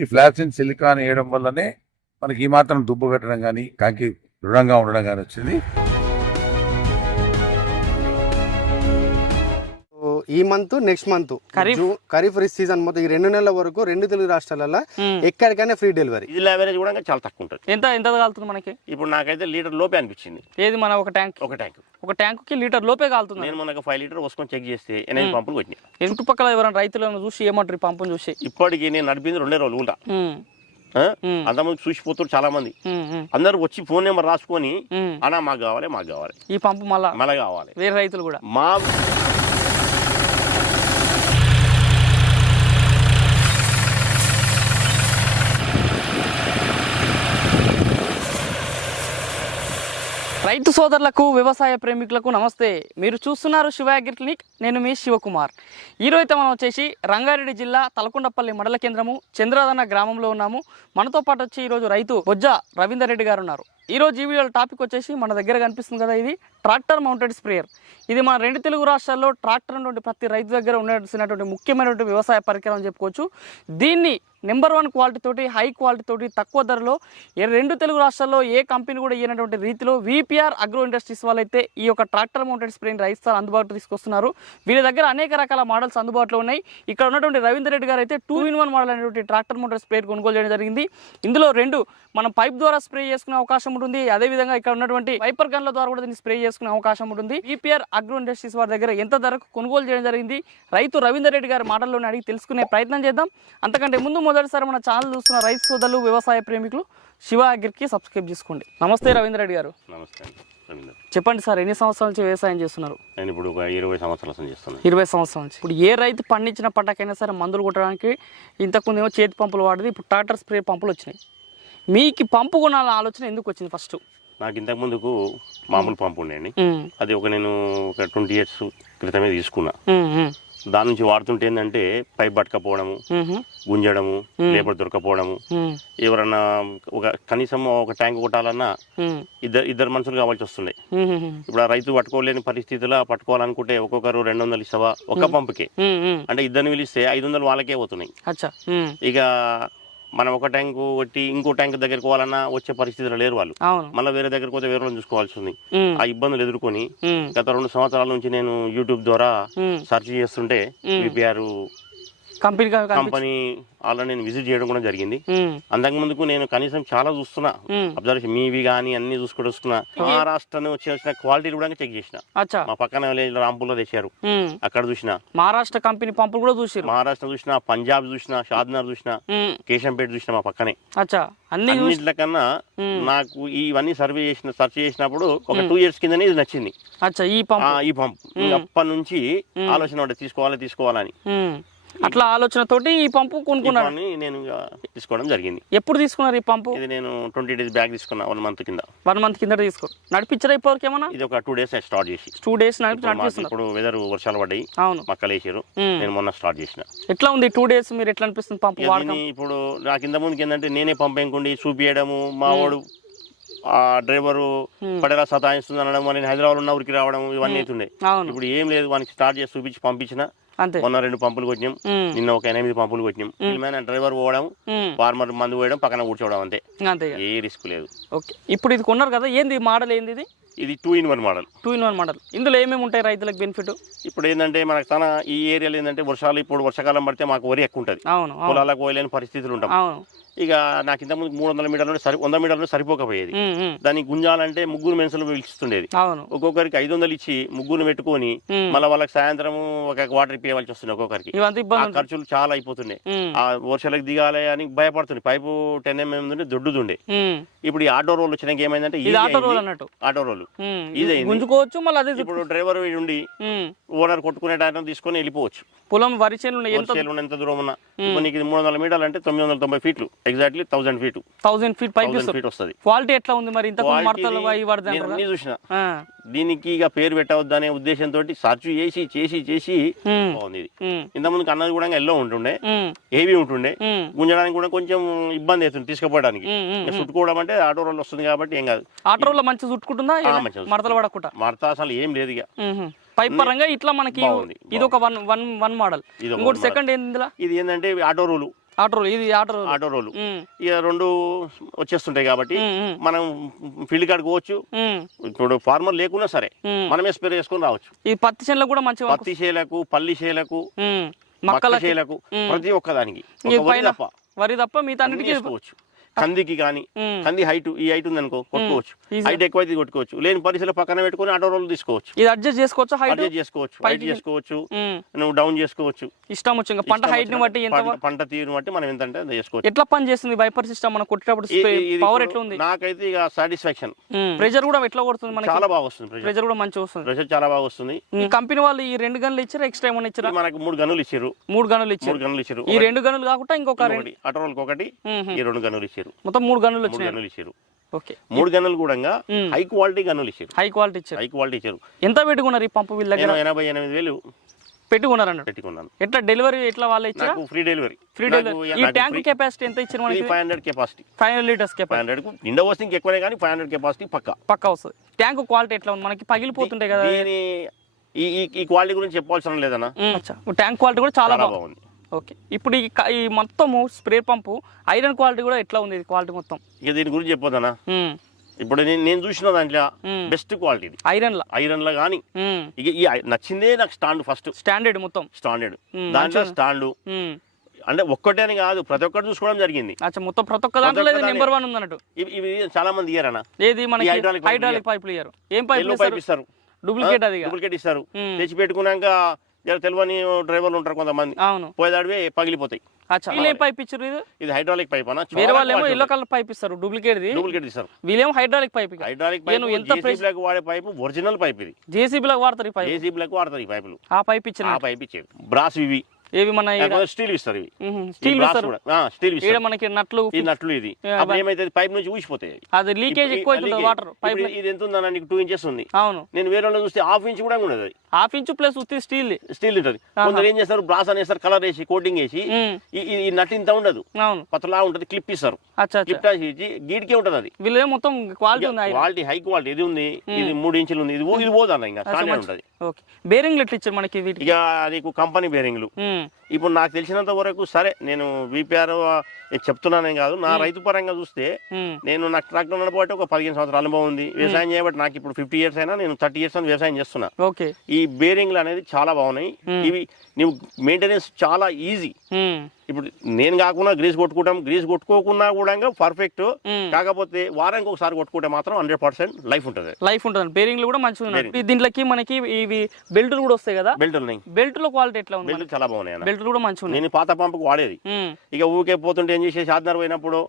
ఈ ఫ్లాక్సిన్ సిలికాన్ వేయడం వల్లనే మనకి ఈ మాత్రం దుబ్బు పెట్టడం కానీ కాకి దృఢంగా ఉండడం కానీ వచ్చింది. ఈ month next month kharif. Kharif season మొత్తం ఈ రెండు నెలల వరకు రెండు తెలుగు రాష్ట్రాలలో. ఎక్కడికైనా ఫ్రీ డెలివరీ ఇది కూడా చాలా తక్కువ ఉంటుంది. ఎంత ఎంత కాలుతుంది మనకి? ఇప్పుడు నాకైతే లీటర్ లోపే అనిపించింది. ఏది మన ఒక ట్యాంక్? ఒక ట్యాంక్. ఒక ట్యాంకుకి లీటర్ లోపే కాలుతుంది. నేను మనకు ఫైవ్ లీటర్ పోసుకొని చెక్ చేస్తే ఎనిమిది పంపులు కొట్టినాయి. చుట్టుపక్కల ఎవరైనా రైతులను చూసి ఏమంటారు ఈ పంపుని చూసి? ఇప్పటికి నేను నడిపింది రెండే రోజులు కూడా. అంతమంది చూసిపోతారు చాలా మంది అందరు వచ్చి ఫోన్ నెంబర్ రాసుకొని. అన్నా మాకు కావాలి మాకు కావాలి. ఈ పంపు మళ్ళా? మళ్ళా కావాలి. వేరే రైతులు కూడా? మా రైతు సోదరులకు వ్యవసాయ ప్రేమికులకు నమస్తే. మీరు చూస్తున్నారు శివ అగ్రిక్లినిక్ నేను మీ శివకుమార్. ఈరోజు అయితే మనం వచ్చేసి రంగారెడ్డి జిల్లా తలకొండపల్లి మండల కేంద్రము చంద్రదన గ్రామంలో ఉన్నాము. మనతో పాటు వచ్చి ఈరోజు రైతు బొజ్జ రవీందర్ రెడ్డి గారు ఉన్నారు. ఈరోజు ఈ వీడియోలో టాపిక్ వచ్చేసి మన దగ్గర కనిపిస్తుంది కదా ఇది ట్రాక్టర్ మౌంటెడ్ స్ప్రేయర్. ఇది మన రెండు తెలుగు రాష్ట్రాల్లో ట్రాక్టర్ ఉన్నటువంటి ప్రతి రైతు దగ్గర ఉండాల్సినటువంటి ముఖ్యమైనటువంటి వ్యవసాయ పరికరం అని చెప్పుకోవచ్చు. దీన్ని నెంబర్ వన్ క్వాలిటీ తోటి హై క్వాలిటీ తోటి తక్కువ ధరలో ఏ రెండు తెలుగు రాష్ట్రాల్లో ఏ కంపెనీ కూడా ఇయ్యనటువంటి రీతిలో విపిఆర్ అగ్రో ఇండస్ట్రీస్ వాళ్ళైతే ఈ యొక్క ట్రాక్టర్ మౌంటెడ్ స్ప్రేని రైతులు అందుబాటులో తీసుకొస్తున్నారు. వీళ్ళ దగ్గర అనేక రకాల మోడల్స్ అందుబాటులో ఉన్నాయి. ఇక్కడ ఉన్నటువంటి రవీందర్ రెడ్డి గారు అయితే టూ ఇన్ వన్ మోడల్ అనేటువంటి ట్రాక్టర్ మౌంటెడ్ స్ప్రే కొనుగోలు చేయడం జరిగింది. ఇందులో రెండు మనం పైప్ ద్వారా స్ప్రే చేసుకునే అవకాశం ఉంటుంది అదేవిధంగా ఇక్కడ ఉన్నటువంటి వైపర్ గన్ల ద్వారా కూడా దీన్ని స్ప్రే చేసుకునే అవకాశం ఉంటుంది. విపిఆర్ అగ్రో ఇండస్ట్రీస్ వారి దగ్గర ఎంత ధరకు కొనుగోలు చేయడం జరిగింది? రైతు రవీందర్ రెడ్డి గారి మాటల్లోనే అడిగి తెలుసుకునే ప్రయత్నం చేద్దాం. అంతకంటే ముందు మొదటిసారి మన ఛానల్ చూస్తున్న రైతు సోదరులు వ్యవసాయ ప్రేమికులు శివ అగ్రికి సబ్స్క్రైబ్ చేసుకోండి. నమస్తే రవీందర్ రెడ్డి గారు. నమస్తే చెప్పండి సార్ ఎన్ని సంవత్సరాల నుంచి వ్యవసాయం చేస్తున్నారు? నేను ఇప్పుడు ఇరవై సంవత్సరాల నుంచి చేస్తున్నాను. ఇరవై సంవత్సరాల నుంచి. ఇప్పుడు ఏ రైతు పండించిన పంటకైనా సరే మందులు కొట్టడానికి ఇంతకుముందు ఏమో చేతి పంపులు వాడేది ఇప్పుడు ట్రాక్టర్ స్ప్రే పంపులు వచ్చినాయి. మీకు పంపు కొనాలన్న ఆలోచన ఎందుకు వచ్చింది ఫస్ట్ నాకు ఇంతకు ముందుకు మామూలు పంపు ఉండేయండి అది ఒక నేను ఒక ట్వంటీ ఇయర్స్ క్రితమే తీసుకున్నా. దాని నుంచి వాడుతుంటే ఏంటంటే పైప్ పట్టకపోవడము గుంజడము లేబర్ దొరకపోవడము. ఎవరన్నా ఒక కనీసం ఒక ట్యాంక్ కొట్టాలన్నా ఇద్దరు ఇద్దరు మనుషులు కావాల్సి వస్తుండే ఇప్పుడు ఆ రైతు పట్టుకోలేని పరిస్థితిలో పట్టుకోవాలనుకుంటే ఒక్కొక్కరు రెండు వందలు ఇస్తావా? ఒక్క పంపుకే. అంటే ఇద్దరిని పిలిస్తే ఐదు వందలు వాళ్ళకే పోతున్నాయి. ఇక మనం ఒక ట్యాంక్ కొట్టి ఇంకో ట్యాంక్ దగ్గరికి పోవాలన్నా వచ్చే పరిస్థితిలో లేరు వాళ్ళు. మళ్ళీ వేరే దగ్గరికి పోతే వేరే చూసుకోవాల్సి ఉంది. ఆ ఇబ్బందులు ఎదుర్కొని గత రెండు సంవత్సరాల నుంచి నేను యూట్యూబ్ ద్వారా. సెర్చ్ చేస్తుంటే విపిఆర్ కంపెనీ కంపెనీ ఆల్రెడీ నేను విజిట్ చేయడం కూడా జరిగింది. అంతకు ముందుకు నేను కనీసం చాలా చూస్తున్నా. అబ్జర్వేషన్ మీవి కానీ అన్ని చూసుకుంటూ వస్తున్నా మహారాష్ట్ర నుంచి వచ్చిన క్వాలిటీ కూడా చెక్ చేసిన. మా పక్కన విలేజ్ రాంపూర్లో తెచ్చారు. ఉమ్. అక్కడ చూసిన. మహారాష్ట్ర కంపెనీ పంపులు కూడా చూసిరు మహారాష్ట్ర చూసిన పంజాబ్ చూసిన షాద్నగర్ చూసిన కేశంపేట చూసిన మా పక్కనే. చూసి అన్నింటికన్నా నాకు ఇవన్నీ సర్వే చేసిన సెర్చ్ చేసినప్పుడు ఒక టూ ఇయర్స్ కిందనే ఇది నచ్చింది. ఈ పంపు. ఈ పంప్. అప్పటి నుంచి ఆలోచన ఉండే తీసుకోవాలి తీసుకోవాలని. అట్లా ఆలోచనతోటి ఈ పంపు కొనుక్కున్నాను నేను తీసుకోవడం జరిగింది. ఎప్పుడు తీసుకున్నారు ఈ పంపు? ఇది నేను ట్వంటీ డేస్ బ్యాగ్ తీసుకున్నా వన్ మంత్ కింద. వన్ మంత్ కింద తీసుకోరు నడిపించరా ఇప్పటివరకు ఏమన్నా? ఇది ఒక టూ డేస్ స్టార్ట్ చేసి. టూ డేస్ ఇప్పుడు వెదర్ వర్షాలు పడ్డాయి. అవును. మక్కలు వేసారు. నేను మొన్న స్టార్ట్ చేసిన. ఎట్లా ఉంది టూ డేస్ మీరు ఎట్లా అనిపిస్తుంది పంపు ఇప్పుడు నాకు ఇంత ముందుకి ఏంటంటే నేనే పంపేయకుండి చూపియడము మా వాడు ఆ డ్రైవరు పడేలా సతాయిస్తుంది అనడం నేను హైదరాబాద్ ఉన్న ఊరికి రావడం ఇవన్నీ అవుతుండే ఇప్పుడు ఏం లేదు వానికి స్టార్ట్ చేసి చూపించి పంపించిన. మొన్న రెండు పంపులు కొట్టినాం. నిన్న ఒక ఎనిమిది పంపులు కొట్టినాం. డ్రైవర్ పోవడం ఫార్మర్ మందు పోయడం పక్కన కూర్చోవడం అంతే. ఏ రిస్క్ లేదు. ఓకే. ఇప్పుడు ఇది కొన్నారు కదా ఏంది మోడల్ ఏంది ఇది? ఇది two in one model two in one model ఇందులో ఏమేమి ఉంటాయి రైతులకు బెనిఫిట్ ఇప్పుడు ఏంటంటే మనకు తన ఈ ఏరియాలో ఏంటంటే వర్షాలు ఇప్పుడు వర్షాకాలం పడితే మాకు వరి ఎక్కువ ఉంటుంది. అవును పొలాలకు పోయలేని పరిస్థితులు ఉంటాం. అవును. ఇక నాకు ఇంతకుముందు మూడు వందల మీటర్లు సరి వంద మీటర్లు సరిపోకపోయేది. దాన్ని గుంజాలంటే ముగ్గురు మనుషులు పిలుస్తుండేది ఒక్కొక్కరికి ఐదు వందలు ఇచ్చి ముగ్గురు పెట్టుకొని. మళ్ళీ వాళ్ళకి సాయంత్రం ఒక వాటర్ ఇప్పేయవలసి వస్తుంది ఒక్కొక్కరికి. ఖర్చులు చాలా అయిపోతుండే. ఆ వర్షాలకు దిగాలి అని భయపడుతుంది పైపు టెన్ ఎంఎం ఉమ్. ఇప్పుడు ఈ ఆటో రోల్ వచ్చినాక ఏమైందంటే ఆటో రోల్ ఉమ్, ఇది. గుంజుకోవచ్చు మళ్ళీ అదే ఇప్పుడు డ్రైవర్ ఉండి ఓనర్ కొట్టుకునే టైం తీసుకొని వెళ్ళిపోవచ్చు. పొలం వరి చేనులు. ఎంత దూరం ఉన్నా. నీకు మూడు వందల మీటర్లు అంటే తొమ్మిది వందల తొంభై ఫీట్లు. Exactly thousand feet thousand feet పైకి ఫీట్ వస్తుంది. క్వాలిటీ ఎట్లా ఉంది మరి? అన్ని చూసిన. దీనికి ఇక పేరు పెట్టవద్దు అనే ఉద్దేశంతో సర్చ్ చేసి చేసి చేసి బాగుంది ఇది. ఉమ్, ఇంతకుముందు అన్నది కూడా ఎల్లో ఉంటుండే హెవీ ఉంటుండే. గుంజడానికి కూడా కొంచెం ఇబ్బంది అవుతుంది తీసుకుపోవడానికి. చుట్టుకోవడం అంటే ఆటో రోల్ వస్తుంది కాబట్టి ఏం కాదు. ఆటో రోల్ మంచిగా చుట్టుకుంటుందా? మడతలు పడకుండా. మడత అసలు ఏం లేదు ఇక. పైప్ పరంగా ఇట్లా మనకి ఇది ఒక వన్ వన్ వన్ మోడల్. ఇది ఇంకోటి సెకండ్ ఏంది ఇది ఏంటంటే ఆటో రూలు. ఆటో రోల్ ఇది ఆటో రోల్. Auto roll. ఇక రెండు వచ్చేస్తుంటాయి కాబట్టి మనం ఫీల్డ్ కాడికి పోవచ్చు. ఇప్పుడు ఫార్మర్ లేకున్నా సరే. మనమే స్ప్రే చేసుకొని రావచ్చు. ఈ పత్తి చేనులకు కూడా మంచిగా పత్తి చేలకు పల్లి చేలకు మక్కల చేలకు. ప్రతి ఒక్కదానికి. ఈ ఒక వరి తప్ప. వరి తప్ప మిగతా అన్ని అన్నిటికీ కందికి కానీ కంది హైట్ ఈ హైట్ ఉందనుకో కొట్టుకోవచ్చు. Easy. హైట్ ఎక్కువ అయితే కొట్టుకోవచ్చు. లేని పరిస్థితుల్లో పక్కన పెట్టుకొని ఆటో రోల్ తీసుకోవచ్చు. ఇది అడ్జస్ట్ చేసుకోవచ్చా హైట్ అడ్జస్ట్ చేసుకోవచ్చు. హైట్ చేసుకోవచ్చు. నువ్వు డౌన్ చేసుకోవచ్చు. ఇష్టం వచ్చి పంట హైట్ని బట్టి పంట- తీరుని బట్టి మనం ఎంత అంటే చేసుకోవచ్చు. ఎట్లా పని చేస్తుంది వైపర్ సిస్టమ్ మనం కొట్టేటప్పుడు పవర్ ఎట్లా ఉంది? నాకైతే ఇక సాటిస్ఫాక్షన్ ప్రెజర్ కూడా ఎట్లా కొడుతుంది మనకి? చాలా బాగా వస్తుంది ప్రెజర్ కూడా మంచిగా వస్తుంది. ప్రెషర్ చాలా బాగా వస్తుంది. ఈ కంపెనీ వాళ్ళు ఈ రెండు గన్నులు ఇచ్చారా? ఎక్స్ట్రా ఏమైనా ఇచ్చారా? మనకు మూడు గనులు ఇచ్చారు. మూడు గన్నులు మూడు ఇచ్చారు గనులు ఇచ్చారు. ఈ రెండు గన్నులు కాకుండా ఇంకొక రెండు ఒకటి. ఈ రెండు గనులు ఇచ్చారు. మొత్తం మూడు గన్నులు మూడు గనులు ఇచ్చారు. ఓకే. మూడు గనులు కూడా. హై క్వాలిటీ గనులు ఇచ్చారు. హై క్వాలిటీ ఇచ్చారు. హై క్వాలిటీ ఇచ్చారు. ఎంత పెట్టుకున్నారు ఈ పంపు వీళ్ళ దగ్గర? ఎనభై ఎనిమిది వేలు పెట్టుకున్నారు పెట్టుకున్నాను. ఎట్లా డెలివరీ ఎట్లా వాళ్ళే ఇచ్చారా? Free delivery. Free delivery. ఈ ట్యాంక్ కెపాసిటీ ఎంత ఇచ్చారు మనకి? Five hundred capacity. Five hundred litres five capacity hundred నిండా వస్తే ఇంక ఎక్కువనే కానీ ఫైవ్ హండ్రెడ్ కెపాసిటీ పక్క. పక్కా వస్తుంది. ట్యాంక్ క్వాలిటీ ఎట్లా ఉంది? మనకి పగిలిపోతుంటాయి కదా. దీని ఈ ఈ- క్వాలిటీ గురించి చెప్పాల్సిన లేదన్నా. ట్యాంక్ క్వాలిటీ కూడా చాలా బాగుంది. ఓకే. ఇప్పుడు ఈ మొత్తము స్ప్రే పంపు ఐరన్ క్వాలిటీ కూడా ఎట్లా ఉంది క్వాలిటీ మొత్తం? ఇక దీని గురించి చెప్పొద్దన్నా. ఉమ్, ఇప్పుడు నేను చూసిన దాంట్లో. బెస్ట్ క్వాలిటీ ఐరన్ లా ఐరన్లో కానీ ఇక ఈ నచ్చిందే నాకు స్టాండ్ ఫస్ట్. స్టాండర్డ్ మొత్తం? స్టాండర్డ్. దాంట్లో. స్టాండ్. అంటే ఒక్కటే అని కాదు ప్రతి ఒక్కటి చూసుకోవడం జరిగింది. అచ్చా మొత్తం ప్రతి ఒక్క దాంట్లో నెంబర్ వన్ ఉంది అన్నట్టు ఇవి చాలా మంది ఇయ్యారన్న. ఏది pipe హైడ్రాలిక్ పైపులు ఇయ్యారు. ఏం పైపులు పైప్ ఇస్తారు. డూప్లికేట్ అది. డూప్లికేట్ ఇస్తారు. తెచ్చి పెట్టుకున్నాక జర తెలియని డ్రైవర్లు ఉంటారు కొంతమంది. అవును. పోయేదాడివే పగిలిపోతాయి. వీళ్ళు పైప్ ఇచ్చారు ఇది ఇది హైడ్రాలిక్ పైప్ అన్న. వేరే వాళ్ళు ఏమో ఎల్లో కలర్ పైప్ ఇస్తారు. డూప్లికేట్ డూప్లికేట్ ఇస్తారు వీళ్ళేమో హైడ్రాలిక్ పైప్ హైడ్రాలిక్ నువ్వు ఎంత పైప్ జేసీబీలకు వాడే పైప్ ఒరిజినల్ పైప్ ఇది. జేసీబీలకు వాడతారు ఈ పైప్. జేసీబీలకు వాడతారు ఈ పైపులు. ఆ పైప్ ఇచ్చిన ఆ పైప్ ఇచ్చేది. బ్రాస్ ఇవి ఏవి మన స్టీల్ ఇస్తారు ఇవి. స్టీల్ స్టీల్ ఇస్తారు. మనకి నట్లు ఈ నట్లు ఇది. అప్పుడు ఏమైతే పైప్ నుంచి ఊసిపోతాయి. అది లీకేజ్ ఎక్కువ అవుతుంది. వాటర్ పైప్ ఇది ఎంత ఉందన్న నీకు టూ ఇంచెస్ ఉంది. అవును. నేను వేరే చూస్తే హాఫ్ ఇంచ్ కూడా ఉండదు అది. హాఫ్ ఇంచు ప్లస్ ఉత్తి స్టీల్ స్టీల్ ఉంటుంది. కొందరు ఏం చేస్తారు? బ్రాస్ అనేస్తారు కలర్ వేసి కోటింగ్ వేసి. ఈ- నట్ ఇంత ఉండదు. అవును. పతలా ఉంటుంది క్లిప్ ఇస్తారు. క్లిప్ గీడికే ఉంటుంది అది. వీళ్ళే మొత్తం క్వాలిటీ ఉంది క్వాలిటీ హై క్వాలిటీ ఇది ఉంది ఇది మూడు ఇంచులు ఉంది. ఇది ఇది పోదన్న ఇంకా. ఉంటుంది. ఓకే. బేరింగ్లు ఎట్లా ఇచ్చారు మనకి వీటికి. ఇక నీకు కంపెనీ బేరింగ్లు. ఇప్పుడు నాకు తెలిసినంత వరకు సరే నేను విపిఆర్ చెప్తున్నానే కాదు. నా రైతు పరంగా చూస్తే. నేను నాకు ట్రాక్టర్ నడపబట్టి ఒక పదిహేను సంవత్సరాల అనుభవం ఉంది. వ్యవసాయం చేయబట్టి నాకు ఇప్పుడు ఫిఫ్టీ ఇయర్స్ అయినా నేను థర్టీ ఇయర్స్ అని వ్యవసాయం చేస్తున్నా. ఓకే. ఈ బేరింగ్లు అనేది చాలా బాగున్నాయి. ఇవి నువ్వు మెయింటెనెన్స్ చాలా ఈజీ. ఇప్పుడు నేను కాకుండా గ్రీస్ కొట్టుకుంటాం గ్రీస్ కొట్టుకోకున్నా కూడా పర్ఫెక్ట్. కాకపోతే వారానికి ఒకసారి కొట్టుకుంటే మాత్రం హండ్రెడ్ పర్సెంట్ లైఫ్ ఉంటుంది. లైఫ్ ఉంటుంది. బేరింగ్లు కూడా మంచిగా దీంట్లోకి మనకి ఇవి బెల్టులు కూడా వస్తాయి కదా? బెల్ట్ బెల్ట్లో క్వాలిటీ ఎట్లా ఉంది బెల్ట్ చాలా బాగున్నాయి బెల్టులు కూడా మంచిగా నేను పాత పంపుకు వాడేది. ఇక ఊకే పోతుంటే ఏం చేసేసి ఆదినార్ పోయినప్పుడు.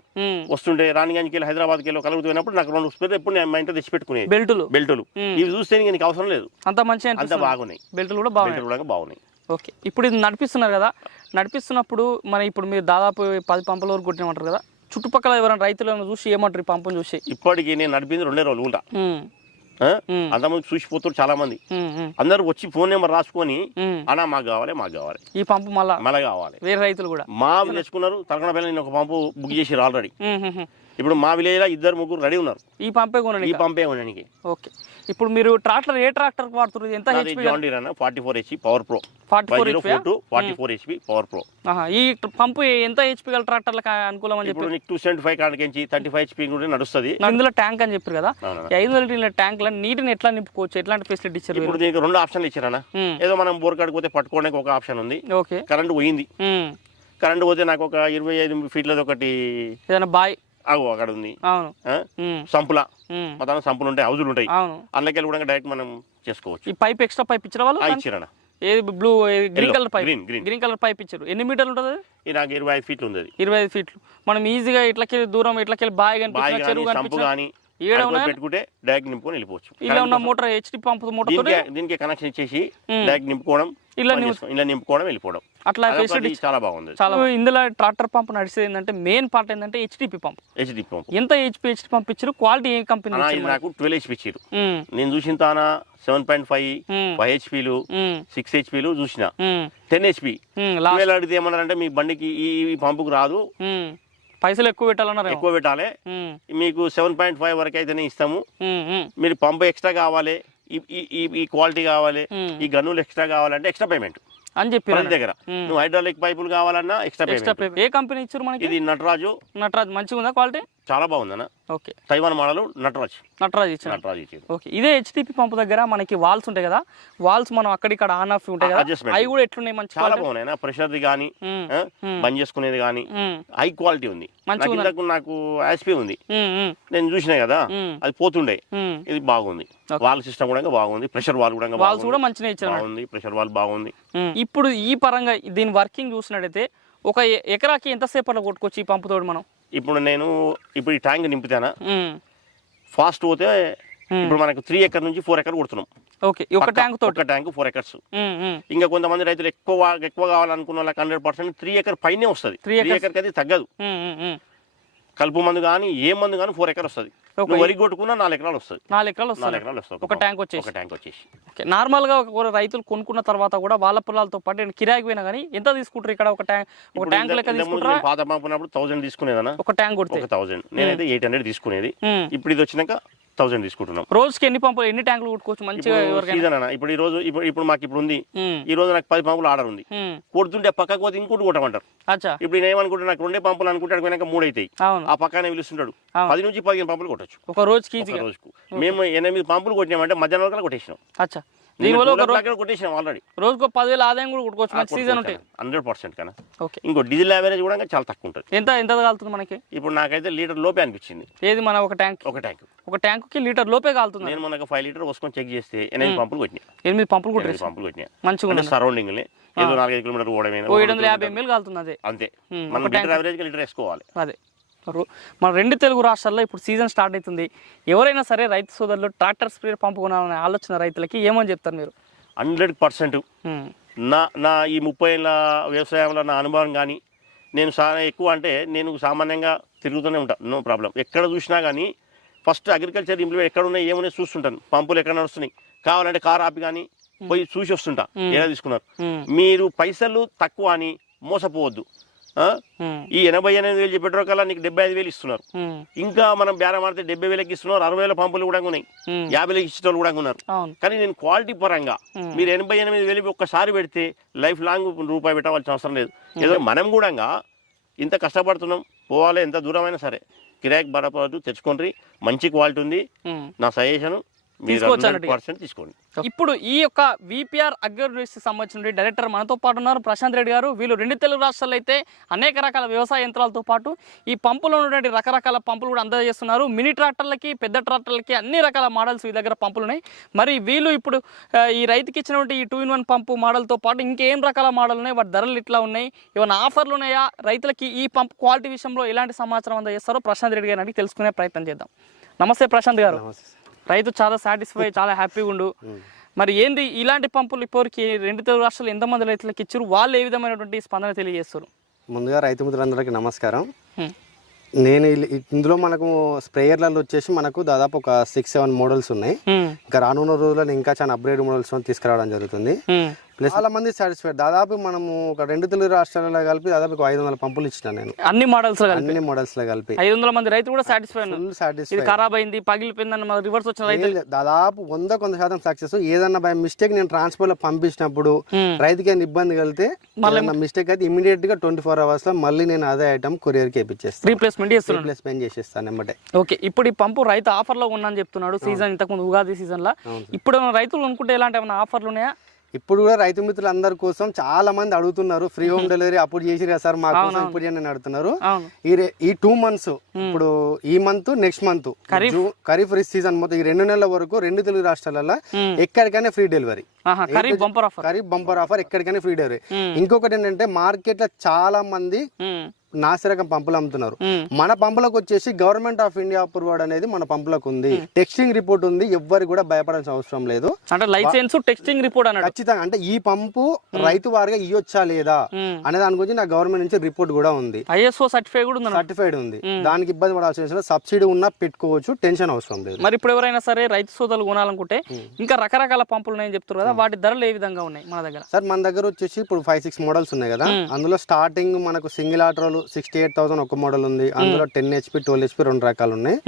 వస్తుంటే రాణిగంజ్కి వెళ్ళి హైదరాబాద్కి వెళ్ళి కలుగుతూ పోయినప్పుడు నాకు రెండు స్పేర్ ఎప్పుడు నేను మా ఇంట్లో తెచ్చి పెట్టుకునేది. బెల్టులు బెల్టులు. ఇవి చూస్తే నీకు అవసరం లేదు. అంత మంచిగా అంత బాగున్నాయి. బెల్టులు కూడా బాగున్నాయి. బెల్టులు కూడా బాగున్నాయి. ఓకే. ఇప్పుడు ఇది నడిపిస్తున్నారు కదా నడిపిస్తున్నప్పుడు మన ఇప్పుడు మీరు దాదాపు పది పంపుల వరకు కొట్టినమంటారు కదా చుట్టుపక్కల ఎవరైనా రైతులు ఏమైనా చూసి ఏమంటారు ఈ పంపుని చూసి? ఇప్పటికి నేను నడిపింది రెండే రోజులు మ్మ్. అంతమంది చూసిపోతారు చాలా మంది అందరూ వచ్చి ఫోన్ నెంబర్ రాసుకొని. అన్నా మాకు కావాలి మాకు కావాలి. ఈ పంపు మళ్ళా? మళ్ళీ కావాలి. వేరే రైతులు కూడా? మా తెచ్చుకున్నారు తలకొండ పిల్లలు నేను ఒక పంపు బుక్ చేసిరు ఆల్రెడీ. ఇప్పుడు మా విలేజ్లో ఇద్దరు ముగ్గురు రెడీ ఉన్నారు. ఈ పంపే కొనండి ఈ పంపే ఉండడానికి ఓకే. ఇప్పుడు మీరు ట్రాక్టర్ ఏ ట్రాక్టర్ వాడుతున్నారు? ఎంత హెచ్పి జాన్ డీర్ అన్న forty four HP power pro forty four four two forty four HP power pro ఈ పంపు ఎంత హెచ్పి గల ట్రాక్టర్లకు అనుకూలం అని చెప్పి టూ సెవెంటీ ఫైవ్ కాడికి థర్టీ ఫైవ్ హెచ్పి కూడా నడుస్తుంది. ఇందులో ట్యాంక్ అని చెప్పారు కదా? ఐదు లీటర్ల ట్యాంక్లో నీటిని ఎట్లా నింపుకోవచ్చు? ఎట్లాంటి ఫెసిలిటీ ఇచ్చారు ఇప్పుడు దీనికి రెండు ఆప్షన్లు ఇచ్చారన్న. ఏదో మనం బోర్ కాడికి పోతే పట్టుకోవడానికి ఒక ఆప్షన్ ఉంది. ఓకే. కరెంట్ పోయింది. కరెంట్ పోతే నాకు ఒక ఇరవై ఐదు ఫీట్లది ఒకటి ఏదైనా బాయ్ అగో అక్కడ ఉంది. అవును. సంపుల. మొత్తం సంపులు ఉంటాయి హౌజులు ఉంటాయి. అందులోకి కూడా డైరెక్ట్ మనం చేసుకోవచ్చు. ఈ పైప్ ఎక్స్ట్రా పైప్ ఇచ్చారు వాళ్ళు? ఇచ్చారన్న. ఏది blue green colour pipe. Green colour pipe ఇచ్చారు. ఎన్ని మీటర్లు ఉంటుంది? ఇది నాకు ఇరవై ఐదు ఫీట్లు ఉంది ఇరవై ఐదు ఫీట్లు. మనం ఈజీగా ఇట్లకి దూరం ఇట్లకి బాయ్ కనిపించిన కానీ చెరువు కనిపించిన పెట్టుకుంటే డైరెక్ట్ నింపుకొని వెళ్ళిపోవచ్చు. ఇలా ఉన్న మోటార్ హెచ్డి పంపు మోటార్ దీనికి దీనికి కనెక్షన్ ఇచ్చేసి డైరెక్ట్ నింపుకోవడం ఇలా నింపుకోవడం వెళ్ళిపోవడం. అట్లా ఫెసిలిటీ చాలా బాగుంది. చాలా ఇందులో ట్రాక్టర్ పంప్ నడిచేది ఏంటంటే మెయిన్ పార్ట్ ఏంటంటే హెచ్డిపి పంప్ హెచ్డి పంప్ ఎంత హెచ్పి హెచ్డి పంప్ ఇచ్చారు క్వాలిటీ ఏ కంపెనీ నాకు ట్వెల్వ్ హెచ్పి ఇచ్చారు నేను చూసిన తాన సెవెన్ పాయింట్ ఫైవ్ ఫైవ్ హెచ్పీలు సిక్స్ హెచ్పీలు చూసిన. టెన్ హెచ్పి ట్వెల్వ్ అడిగితే ఏమన్నారంటే మీ బండికి ఈ పంపుకు రాదు. పైసలు ఎక్కువ పెట్టాలన్నారు ఎక్కువ పెట్టాలి. మీకు సెవెన్ పాయింట్ ఫైవ్ వరకు అయితేనే ఇస్తాము. మీరు పంపు ఎక్స్ట్రా కావాలి. ఈ- ఈ- ఈ ఈ క్వాలిటీ కావాలి. ఈ గన్నులు ఎక్స్ట్రా కావాలంటే ఎక్స్ట్రా పేమెంట్ అని చెప్పి దగ్గర. నువ్వు హైడ్రాలిక్ పైపులు కావాలన్నా ఎక్స్ట్రా ఎక్స్ట్రా ఏ కంపెనీ ఇచ్చారు మనకి? ఇది నటరాజు. నటరాజ్. మంచిగా ఉందా క్వాలిటీ చాలా బాగుందన్న. Okay. Taiwan model Nataraj. Nataraj ఇచ్చారు నటరాజ్ ఇచ్చేది ఓకే. ఇదే హెచ్టిపి పంపు దగ్గర మనకి వాల్స్ ఉంటాయి కదా. వాల్స్ మనం అక్కడిక్కడ ఆన్ ఆఫ్ ఉంటాయి కదా. అవి కూడా ఎట్లున్నాయి? మంచి చాలా? బాగున్నాయి ప్రెషర్ది కానీ ఉమ్, ఆ, ఉమ్, బంద్ చేసుకునేది కానీ హై క్వాలిటీ ఉంది. నాకు నాకు యాస్పీ ఉంది. నేను చూసినా కదా అది పోతుండే. ఇది బాగుంది. వాల్ సిస్టమ్ కూడా బాగుంది. ప్రెషర్ వాల్ కూడా వాల్స్ కూడా మంచిగా ఇచ్చారు. బాగుంది. ప్రెషర్ వాల్ బాగుంది. ఇప్పుడు ఈ పరంగా దీని వర్కింగ్ చూసినట్టయితే ఒక ఎకరాకి ఎంత సేపట్లో కొట్టుకోవచ్చు ఈ పంపుతోడు మనం? ఇప్పుడు నేను ఇప్పుడు ఈ ట్యాంక్ నింపుతానా? ఫాస్ట్ పోతే. ఇప్పుడు మనకు త్రీ ఎకర్ నుంచి ఫోర్ ఎకర్ కొడుతున్నాం. ఓకే ఒక ట్యాంక్ ఒక ట్యాంక్ ఫోర్ ఎకర్స్. ఇంకా కొంతమంది రైతులు ఎక్కువ ఎక్కువ కావాలనుకున్న వాళ్ళకి హండ్రెడ్ పర్సెంట్ త్రీ ఎకర్ పైనే వస్తుంది. త్రీ. ఎకర్కి అది తగ్గదు. కలుపు మందు కానీ ఏ మందు కానీ ఫోర్ ఎకర్ వస్తుంది. నువ్వు వరి కొట్టుకున్నా నాలుగు ఎకరాలు వస్తుంది. నాలుగు ఎకరాలు నాలుగు వస్తుంది ఎకరాలు వస్తుంది. ఒక ట్యాంక్ వచ్చేసి. ఒక ట్యాంక్ వచ్చేసి. ఓకే. నార్మల్గా ఒక రైతులు కొనుక్కున్న తర్వాత కూడా వాళ్ళ పొలాలతో పాటు నేను కిరాయికి పోయినా కానీ ఎంత తీసుకుంటారు ఇక్కడ ఒక ట్యాంక్ ఒక ట్యాంక్ లెక్క తీసుకుంటారా? పాత పంపినప్పుడు థౌసండ్ తీసుకునేదన్నా ఒక ట్యాంక్ కొడితే. ఒక థౌసండ్ నేనైతే ఎయిట్ హండ్రెడ్ తీసుకునేది. ఇప్పుడు ఇది వచ్చినాక థౌసండ్ తీసుకుంటున్నాం. రోజుకి ఎన్ని పంపులు ఎన్ని ట్యాంకులు కొట్టుకోవచ్చు మంచిగా ఎవరికైనా? సీజన్ అన్న ఇప్పుడు ఈ రోజు ఇప్పుడు ఇప్పుడు మాకు ఇప్పుడు ఉంది. ఈ రోజు నాకు పది పంపులు ఆర్డర్ ఉంది. కొడుతుంటే పక్కకు పోతే ఇంకోటి కొట్టమంటారు. ఇప్పుడు నేను ఏమనుకుంటా నాకు రెండే పంపులు అనుకుంటాడు పోయినాక మూడు అవుతాయి. ఆ పక్కనే పిలుస్తుంటాడు. పది నుంచి పదిహేను పంపులు కొట్టచ్చు. ఒక రోజుకి రోజుకు. మేము ఎనిమిది పంపులు కొట్టినామంటే మధ్యాహ్నం వరకు కొట్టేసినాం. దీనివల్ల ఒక రోజు కొట్టేసినాం ఆల్రెడీ రోజుకు పదివేల ఆదాయం కూడా కొట్టుకోవచ్చు మంచి సీజన్ ఉంటాయి. హండ్రెడ్ పర్సెంట్ కన్నా. ఓకే. ఇంకో డీజిల్ యావరేజ్ కూడా చాలా తక్కువ ఉంటుంది. ఎంత ఎంత కాలుతుంది మనకి? ఇప్పుడు నాకైతే లీటర్ లోపే అనిపించింది. ఏది మన ఒక ట్యాంక్? ఒక ట్యాంక్. ఒక ట్యాంకుకి లీటర్ లోపే కాలుతుంది నేను మనకు ఫైవ్ లీటర్ వసుకొని చెక్ చేస్తే ఎనిమిది పంపులు కొట్టినా ఎనిమిది పంపులు కొట్టేసి? పంపులు కొట్టినా మంచిగా సరౌండింగ్ ఏదో నాలుగైదు కిలోమీటర్ ఓడమైనా? ఏడు వందల యాభై ఎంఎల్ కాలుతుంది అదే. అంతే. మనం లీటర్ యావరేజ్ లీటర్ వేసుకోవాలి. అదే. మన రెండు తెలుగు రాష్ట్రాల్లో ఇప్పుడు సీజన్ స్టార్ట్ అవుతుంది ఎవరైనా సరే రైతు సోదరులు ట్రాక్టర్ స్ప్రే పంపు కొనాలనే ఆలోచన రైతులకి ఏమని చెప్తారు మీరు? Hundred percent. నా నా ఈ ముప్పై ఏళ్ళ వ్యవసాయంలో నా అనుభవం కానీ నేను చాలా ఎక్కువ అంటే నేను సామాన్యంగా తిరుగుతూనే ఉంటాను నో ప్రాబ్లం. ఎక్కడ చూసినా కానీ ఫస్ట్ అగ్రికల్చర్ ఇంప్లిమెంట్ ఎక్కడ ఉన్నాయి ఏమున్నాయి చూస్తుంటాను. పంపులు ఎక్కడ నడుస్తున్నాయి? కావాలంటే కార్ ఆపి కానీ పోయి చూసి వస్తుంటా. ఎలా తీసుకున్నారు? మీరు పైసలు తక్కువ అని మోసపోవద్దు. ఈ ఎనభై ఎనిమిది వేలు చెప్పేటో కల్లా నీకు డెబ్బై ఐదు వేలు ఇస్తున్నారు. ఇంకా మనం బేరం ఆడితే డెబ్బై వేలకి ఇస్తున్నారు అరవై వేల పంపులు కూడా ఉన్నాయి. యాభై వేలకి ఇచ్చే కూడా ఉన్నారు. కానీ నేను క్వాలిటీ పరంగా. మీరు ఎనభై ఎనిమిది వేలు ఒక్కసారి పెడితే లైఫ్ లాంగ్ రూపాయి పెట్టవలసిన అవసరం లేదు. ఏదో మనం కూడా ఇంత కష్టపడుతున్నాం పోవాలి ఎంత దూరమైనా సరే. కిరాయికి బరపడదు తెచ్చుకోండి మంచి క్వాలిటీ ఉంది. నా సజెషన్ తీసుకోవచ్చు తీసుకోండి. ఇప్పుడు ఈ యొక్క విపిఆర్ అగ్రోనరీస్ సంబంధించిన డైరెక్టర్ మనతో పాటు ఉన్నారు ప్రశాంత్ రెడ్డి గారు. వీళ్ళు రెండు తెలుగు రాష్ట్రాల్లో అయితే అనేక రకాల వ్యవసాయ యంత్రాలతో పాటు ఈ పంపులో ఉన్నటువంటి రకరకాల పంపులు కూడా అందజేస్తున్నారు. మినీ ట్రాక్టర్లకి పెద్ద ట్రాక్టర్లకి అన్ని రకాల మోడల్స్ ఈ దగ్గర పంపులు ఉన్నాయి. మరి వీళ్ళు ఇప్పుడు ఈ రైతుకి ఇచ్చినటువంటి ఈ టూ ఇన్ వన్ పంపు మోడల్తో పాటు ఇంకేం రకాల మోడల్ ఉన్నాయి? వాటి ధరలు ఇట్లా ఉన్నాయి. ఏమైనా ఆఫర్లు ఉన్నాయా? రైతులకి ఈ పంపు క్వాలిటీ విషయంలో ఎలాంటి సమాచారం అందజేస్తారో ప్రశాంత్ రెడ్డి గారిని అడిగి తెలుసుకునే ప్రయత్నం చేద్దాం. నమస్తే ప్రశాంత్ గారు. నమస్తే. రైతు చాలా సాటిస్ఫై చాలా హ్యాపీగా ఉండు. మరి ఏంది ఇలాంటి పంపులు ఇప్పటికి రెండు తెలుగు రాష్ట్రాలు ఎంతమంది రైతులకు ఇచ్చారు? వాళ్ళు ఏ విధమైనటువంటి స్పందన తెలియజేస్తారు? ముందుగా రైతు మిత్రులందరికీ నమస్కారం. నేను ఇందులో మనకు స్ప్రేయర్లలో వచ్చేసి మనకు దాదాపు ఒక సిక్స్ సెవెన్ మోడల్స్ ఉన్నాయి. ఇంకా రానున్న రోజుల్లో ఇంకా చాలా అప్గ్రేడ్ మోడల్స్ తీసుకురావడం జరుగుతుంది. ప్లస్ చాలా మంది సాటిస్ఫైడ్ దాదాపు మనము ఒక రెండు తెలుగు రాష్ట్రాలలో కలిపి దాదాపు ఒక ఐదు వందల పంపులు ఇచ్చిన నేను. అన్ని మోడల్స్ అన్ని మోడల్స్లో కలిపి. ఐదు వందల మంది రైతులు కూడా సాటిస్ఫై ఉన్నారు. ఫుల్ ఇది సాటిస్ఫై ఖరాబ్ అయింది పగిలిపోయిందని మన రివర్స్ వచ్చిన రైతు దాదాపు వంద కొంత శాతం సక్సెస్ ఏదన్నా బై మిస్టేక్ నేను ట్రాన్స్పోర్ట్లో పంపించినప్పుడు హ్మ్. రైతుకి ఏమైనా ఇబ్బంది కలిగితే ఏదన్నా మిస్టేక్ అయితే ఇమీడియట్గా ట్వంటీ ఫోర్ అవర్స్లో మళ్ళీ నేను అదే ఐటమ్ కొరియర్కి ఇప్పించేస్తాను రీప్లేస్మెంట్ రీప్లేస్మెంట్ చేసేస్తాను ఎమ్మటే. ఓకే ఇప్పుడు ఈ పంపు రైతు ఆఫర్లో ఉన్నా అని చెప్తున్నాడు సీజన్ ఇంతకుముందు ఉగాది సీజన్లో. ఇప్పుడు రైతులు అనుకుంటే ఎలాంటి ఏమైనా ఆఫర్లు ఉన్నాయా? ఇప్పుడు కూడా రైతు మిత్రులందరి కోసం చాలా మంది అడుగుతున్నారు ఫ్రీ హోమ్ డెలివరీ అప్పుడు చేసి కదా సార్ మా కోసం ఇప్పుడు అని అడుగుతున్నారు. ఈ ఈ టూ మంత్స్ ఇప్పుడు ఈ month next month kharif. Season మొత్తం ఈ రెండు నెలల వరకు రెండు తెలుగు రాష్ట్రాలలో. ఎక్కడికైనా free delivery kharif bumper offer. Kharif bumper offer ఎక్కడికైనా ఫ్రీ డెలివరీ. ఇంకొకటి ఏంటంటే మార్కెట్లో చాలా మంది. నాసిరకం పంపులు అమ్ముతున్నారు. మన పంపులకు వచ్చేసి గవర్నమెంట్ ఆఫ్ ఇండియా అప్రూవ్డ్ అనేది మన పంపులకు ఉంది. టెక్స్టింగ్ రిపోర్ట్ ఉంది. ఎవ్వరు కూడా భయపడాల్సిన అవసరం లేదు. అంటే లైసెన్స్ టెక్స్టింగ్ రిపోర్ట్ అన్నాడు. ఖచ్చితంగా. అంటే ఈ పంపు రైతు వారిగా ఇయ్యొచ్చా లేదా. అనే దాని గురించి నా గవర్నమెంట్ నుంచి రిపోర్ట్ కూడా ఉంది. ఐఎస్ఓ సర్టిఫై కూడా ఉంది సర్టిఫైడ్ ఉంది. దానికి ఇబ్బంది పడాల్సిన. సబ్సిడీ ఉన్నా పెట్టుకోవచ్చు. టెన్షన్ అవసరం లేదు. మరి ఇప్పుడు ఎవరైనా సరే రైతు సోదరులు కొనాలనుకుంటే ఇంకా రకరకాల పంపులు ఉన్నాయని చెప్తారు కదా. వాటి ధరలు ఏ విధంగా ఉన్నాయి మన దగ్గర? సార్ మన దగ్గర వచ్చేసి ఇప్పుడు ఫైవ్ సిక్స్ మోడల్స్ ఉన్నాయి కదా. అందులో స్టార్టింగ్ మనకు సింగిల్ ఆటోలు సిక్స్టీ ఎయిట్ థౌసండ్ ఒక మోడల్ ఉంది. అందులో టెన్ హెచ్పి ట్వెల్వ్ హెచ్పి రెండు రకాలు ఉన్నాయి.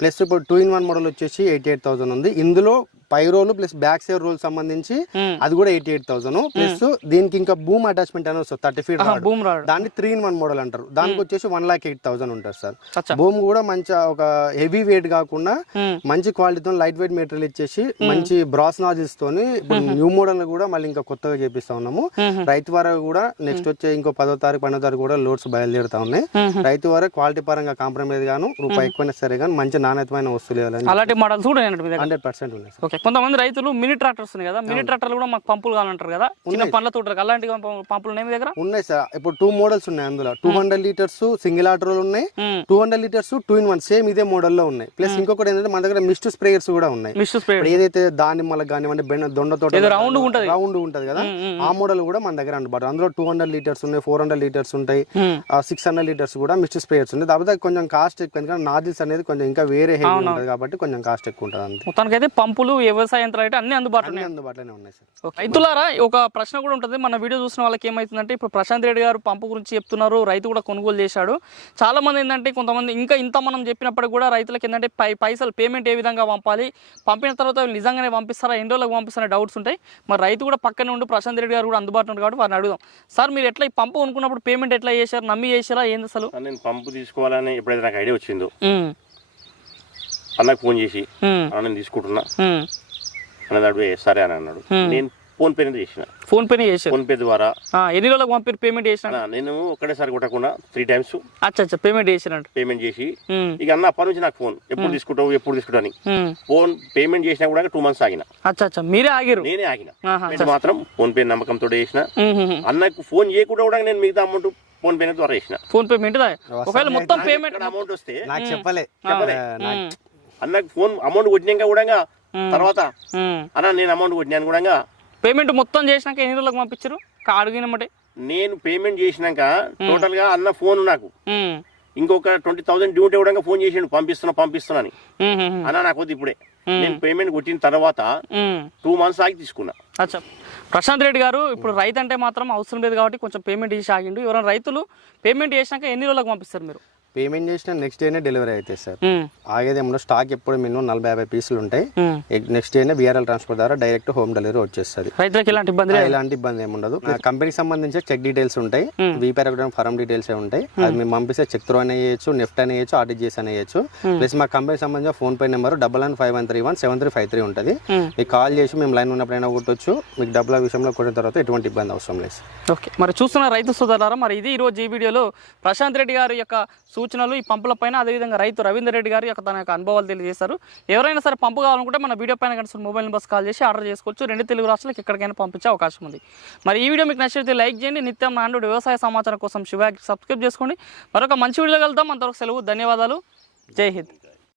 ప్లస్ ఇప్పుడు టూ ఇన్ వన్ మోడల్ వచ్చేసి ఎయిటీ ఎయిట్ థౌసండ్ ఉంది. ఇందులో పై roll plus back side roll సంబంధించి. అది కూడా ఎయిటీ ఎయిట్ థౌసండ్. ప్లస్ దీనికి ఇంకా బూమ్ అటాచ్మెంట్ అని వస్తుంది థర్టీ ఫీట్ బూమ్ దాన్ని త్రీ ఇన్ వన్ మోడల్ అంటారు. దానికి వచ్చేసి వన్ లాక్ ఎయిట్ థౌసండ్ ఉంటుంది సార్. బూమ్ కూడా మంచి ఒక హెవీ వెయిట్ కాకుండా. మంచి క్వాలిటీతో లైట్ వెయిట్ మెటీరియల్ ఇచ్చేసి మంచి బ్రాస్ నాజిల్స్ తోని ఇప్పుడు న్యూ మోడల్ కూడా మళ్ళీ ఇంకా కొత్తగా చేపిస్తా ఉన్నాము. రైతు వరకు కూడా నెక్స్ట్ వచ్చే ఇంకో పదో తారీఖు పన్నెండో తారీఖు కూడా లోడ్స్ బయలుదేరుతా ఉన్నాయి. రైతు వరకు క్వాలిటీ పరంగా కాంప్రమైజ్ గాను రూపాయి ఎక్కువైనా సరే కానీ మంచి నాణ్యతమైన వస్తువులు అలాంటి మోడల్స్ కూడా హండ్రెడ్ పర్సెంట్ ఉన్నాయి ఓకే. కొంతమంది రైతులు మినీ ట్రాక్టర్స్ ఉన్నాయి కదా మినీ ట్రాక్టర్లు కూడా మాకు పంపులు కావాలంటారు కదా. చిన్న పండ్ల తోటలకు అలాంటి పంపు- పంపులు ఉన్నాయి మీ దగ్గర? ఉన్నాయి సార్. ఇప్పుడు టూ మోడల్స్ ఉన్నాయి అందులో. Two hundred litres single order ఉన్నాయి. Two hundred litres two in one same ఇదే మోడల్లో ఉన్నాయి. ప్లస్ ఇంకొకటి ఏంటంటే మన దగ్గర మిస్ట్ స్ప్రేయర్స్ కూడా ఉన్నాయి. మిస్ట్ స్ప్రే ఇప్పుడు ఏదైతే దానిమ్మలకు కానివ్వండి బెండ దొండ తోట round ఉంటది. రౌండ్ ఉంటది కదా. ఆ మోడల్ కూడా మన దగ్గర అందుబాటు అందులో టూ హండ్రెడ్ లీటర్స్ ఉన్నాయి ఫోర్ హండ్రెడ్ లీటర్స్ ఉంటాయి. సిక్స్ హండ్రెడ్ లీటర్స్ కూడా మిస్ట్ స్ప్రేయర్స్ ఉన్నాయి. కాకపోతే కొంచెం కాస్ట్ ఎక్కువ ఎందుకంటే నాజిల్స్ అనేది కొంచెం ఇంకా వేరే హెవీ ఉంటుంది కాబట్టి కొంచెం కాస్ట్ ఎక్కువ ఉంటుంది అంతే. మొత్తానికి అయితే పంపులు వ్యవసాయ యంత్రాలు అయితే అన్ని అందుబాటులో అందుబాటులోనే ఉన్నాయి సార్. రైతులారా ఒక ప్రశ్న కూడా ఉంటుంది. మన వీడియో చూసిన వాళ్ళకి ఏమైతుందంటే ఇప్పుడు ప్రశాంత్ రెడ్డి గారు పంపు గురించి చెప్తున్నారు రైతు కూడా కొనుగోలు చేశాడు. చాలా మంది ఏంటంటే కొంతమంది ఇంకా ఇంత మనం చెప్పినప్పటికి కూడా రైతులకు ఏంటంటే పై పైసలు పేమెంట్ ఏ విధంగా పంపాలి పంపిన తర్వాత నిజంగానే పంపిస్తారా ఎన్ని రోజులకు పంపిస్తారా డౌట్స్ ఉంటాయి. మరి రైతు కూడా పక్కనే ఉండి ప్రశాంత్ రెడ్డి గారు కూడా అందుబాటులో ఉన్నారు కాబట్టి వారిని అడుగుదాం. సార్ మీరు ఎట్లా ఈ పంపు కొనుక్కున్నప్పుడు పేమెంట్ ఎట్లా చేశారు నమ్మి చేశారా ఏంది అసలు? నేను పంపు తీసుకోవాలని ఎప్పుడైతే నాకు ఐడియా వచ్చిందో అన్నకు ఫోన్ చేసి అన్న నేను తీసుకుంటున్నా. అన్నదాడు సరే అని అన్నాడు. నేను ఫోన్ పే చేసిన. ఫోన్ పేనే చేశారు? ఫోన్ పే ద్వారా. ఆ, ఎన్ని రోజులకు పంపారు పేమెంట్ చేసిన? అన్న, నేను ఒక్కడేసారి కొట్టకుండా త్రీ టైమ్స్ అచ్చా అచ్చా పేమెంట్ చేసినట్టు. పేమెంట్ చేసి ఇక అన్న అప్పటి నుంచి నాకు ఫోన్. ఎప్పుడు తీసుకుంటావు ఎప్పుడు తీసుకుంటావు అని. ఉమ్. ఫోన్ పేమెంట్ చేసినా కూడా టూ మంత్స్ ఆగిన. అచ్చా అచ్చా మీరే ఆగిరు నేనే ఆగిన. మాత్రం ఫోన్ పే నమ్మకంతో చేసిన. అన్నకు ఫోన్ చేయకుండా కూడా నేను మిగతా అమౌంట్ ఫోన్ పే ద్వారా చేసిన. ఫోన్ పేమెంట్ ఒకవేళ మొత్తం పేమెంట్ అమౌంట్ వస్తే నాకు చెప్పలే. చెప్పలే. అన్నకు ఫోన్ అమౌంట్ కొట్టినాక కూడా తర్వాత అన్న నేను అమౌంట్ కొట్టినాను కూడా పేమెంట్ మొత్తం చేసినాక ఎన్ని రోజులకు పంపించారు అడిగినమ్మటే నేను పేమెంట్ చేసినాక టోటల్గా అన్న ఫోన్ నాకు. ఇంకొక ట్వంటీ థౌసండ్ డ్యూటీ కూడా ఫోన్ చేసిండు పంపిస్తున్నా పంపిస్తున్నా అని. అన్న నాకు వద్దు ఇప్పుడే. నేను పేమెంట్ కొట్టిన తర్వాత టూ మంత్స్ ఆగి తీసుకున్నా. అచ్చా. ప్రశాంత్ రెడ్డి గారు ఇప్పుడు రైతు అంటే మాత్రం అవసరం లేదు కాబట్టి కొంచెం పేమెంట్ చేసి ఆగిండు. ఎవరైనా రైతులు పేమెంట్ చేసినాక ఎన్ని రోజులకు పంపిస్తారు మీరు? పేమెంట్ చేసిన నెక్స్ట్ డేనే డెలివరీ అవుతాయి సార్. ఉమ్, ఆగేది ఏమన్నా స్టాక్ ఎప్పుడు మినిమం నలభై యాభై పీసులు ఉంటాయి. నెక్స్ట్ డేనే విఆర్ఎల్ ట్రాన్స్పోర్ట్ ద్వారా డైరెక్ట్ హోమ్ డెలివరీ వచ్చేస్తుంది. రైతులకు ఎలాంటి ఇబ్బంది ఎలాంటి ఇబ్బంది ఏమి ఉండదు కంపెనీకి సంబంధించి చెక్ డీటెయిల్స్ ఉంటాయి. వీపీఆర్ ఫారం డీటెయిల్స్ ఉంటాయి. అది మేము పంపిస్తే చెక్ త్రూ అని వేయచ్చు నెఫ్ట్ అని వేయచ్చు ఆర్టీజీఎస్ అని వేయచ్చు ప్లస్ మా కంపెనీకి సంబంధించిన PhonePe number double one five one three one seven three five three ఉంటుంది. Hmm. మీకు కాల్ చేసి మేము లైన్ ఉన్నప్పుడైనా కొట్టొచ్చు. మీకు డబ్బుల విషయంలో కొట్టిన తర్వాత ఎటువంటి ఇబ్బంది అవసరం లేదు ఓకే మరి చూస్తున్న రైతు సోదరులారా మరి ఇది ఈరోజు ఈ వీడియోలో ప్రశాంత్ రెడ్డి గారి యొక్క సూచనలు ఈ పంపుల పైన అదేవిధంగా రైతు రవీందర్ రెడ్డి గారి యొక్క తన యొక్క అనుభవాలు తెలియజేశారు. ఎవరైనా సరే పంపు కావాలనుకుంటే మన వీడియో పైన కనిపిస్తున్న మొబైల్ నెంబర్స్ కాల్ చేసి ఆర్డర్ చేసుకోవచ్చు. రెండు తెలుగు రాష్ట్రాలకు ఎక్కడికైనా పంపించే అవకాశం ఉంది. మరి ఈ వీడియో మీకు నచ్చితే లైక్ చేయండి. నిత్యం నాండు వ్యవసాయ సమాచారం కోసం శివాకి సబ్స్క్రైబ్ చేసుకోండి. మరొక మంచి వీడియో కలుద్దాం. అంతవరకు సెలవు ధన్యవాదాలు. జై హింద్.